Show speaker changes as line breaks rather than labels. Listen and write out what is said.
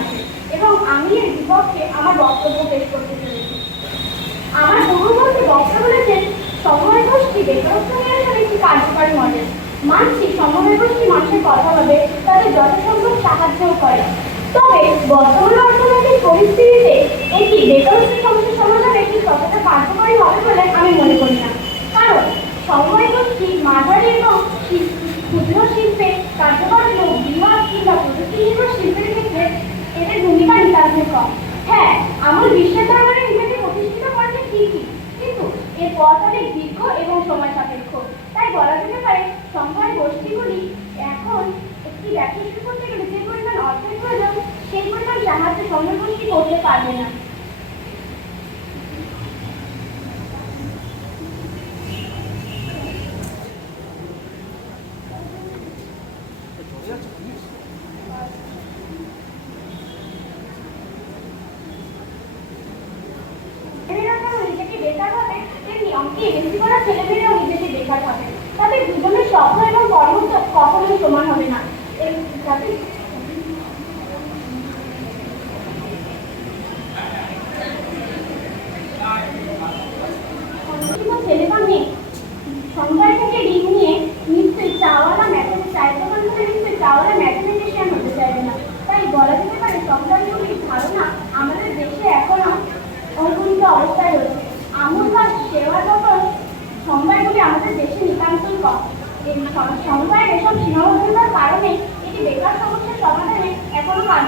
আছে এবং আমি এর বিপক্ষে আমার বক্তব্য পেশ করতে চলেছি। আমার পূর্ববর্তী বক্তা বলেছেন, সময় গোষ্ঠী বেকারত্ব নিরসনের একটি কার্যকরী মডেল। মানছি সময় গোষ্ঠী মানুষের কথা হবে তাদের যথাসম্ভব সাহায্যও করে। তবে বর্তমান অর্থনৈতিক পরিস্থিতিতে এটি বেকারত্ব সমস্যা সমাধানে একটি ততটা কার্যকরী হবে বলে আমি মনে করি না। কারণ সময় গোষ্ঠী মাঝারি এবং ক্ষুদ্র শিল্পে কার্যকর কম হ্যাঁ নিজেকে প্রতিষ্ঠিত করেছে ঠিকই কিন্তু এর পথ দীর্ঘ এবং সময় সাপেক্ষ। তাই বলা যেতে পারে সময় গোষ্ঠীগুলি এখন একটি ব্যবসা শুরু করতে পরিমাণ অর্থের প্রয়োজন, সেই পরিমাণ সাহায্য সময় করতে পারবে না। বেকার হবে তেমনি অঙ্কে বেশি করা ছেলেমেয়েরাও নিজেকে বেকার হবে। তাদের দুজনের স্বপ্ন এবং কর্মত্ব কখনোই সমান হবে না। ছেলে মেয়ে সমবায় থেকে ঋণ নিয়ে নিশ্চয়ই চাওয়ালা ম্যাথে চাইতে করে নিশ্চয়ই চাওয়ালা ম্যাথমেটিশিয়ান হতে চাইবে না। তাই বলা যেতে পারে সমবায়গুলির ধারণা আমাদের দেশে এখনও অবস্থায় রয়েছে। আমূল বা সেবার মতো সমবায়গুলি আমাদের দেশে নিতান্তই কম এই সম- সমবায়ের এসব সীমাবদ্ধতার কারণে এটি বেকার সমস্যার সমাধানে এখনও না।